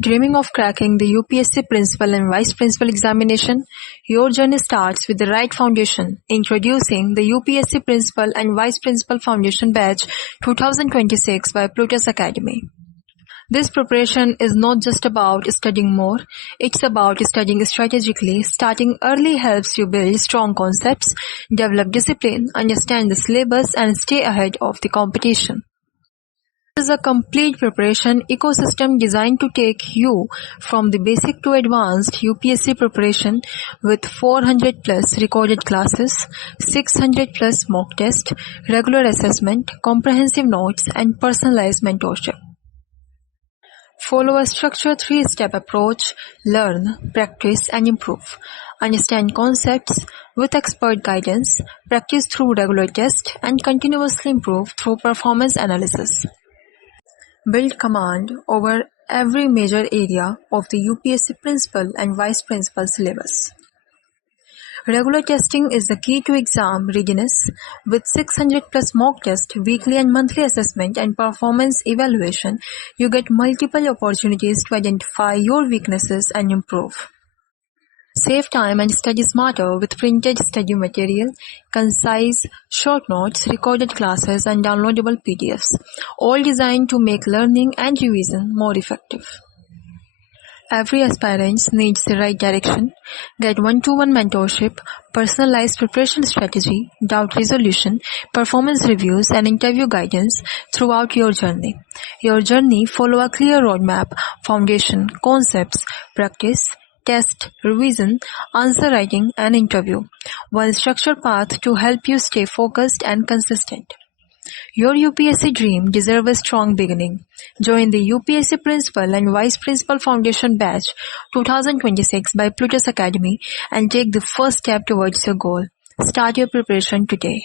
Dreaming of cracking the UPSC Principal and Vice Principal examination? Your journey starts with the right foundation. Introducing the UPSC Principal and Vice Principal Foundation Batch 2026 by Plutus Academy. This preparation is not just about studying more, it's about studying strategically. Starting early helps you build strong concepts, develop discipline, understand the syllabus, and stay ahead of the competition. This is a complete preparation ecosystem designed to take you from the basic to advanced UPSC preparation with 400 plus recorded classes, 600 plus mock tests, regular assessment, comprehensive notes, and personalized mentorship. Follow a structured 3-step approach: learn, practice, and improve. Understand concepts with expert guidance, practice through regular tests, and continuously improve through performance analysis. Build command over every major area of the UPSC Principal and Vice Principal syllabus. Regular testing is the key to exam readiness. With 600 plus mock tests, weekly and monthly assessment, and performance evaluation, you get multiple opportunities to identify your weaknesses and improve. Save time and study smarter with printed study material, concise short notes, recorded classes, and downloadable PDFs, all designed to make learning and revision more effective. Every aspirant needs the right direction. Get one-to-one mentorship, personalized preparation strategy, doubt resolution, performance reviews, and interview guidance throughout your journey. Your journey follow a clear roadmap: foundation, concepts, practice, test, revision, answer writing, and interview. One structured path to help you stay focused and consistent. Your UPSC dream deserves a strong beginning. Join the UPSC Principal and Vice Principal Foundation Batch 2026 by Plutus Academy and take the first step towards your goal. Start your preparation today.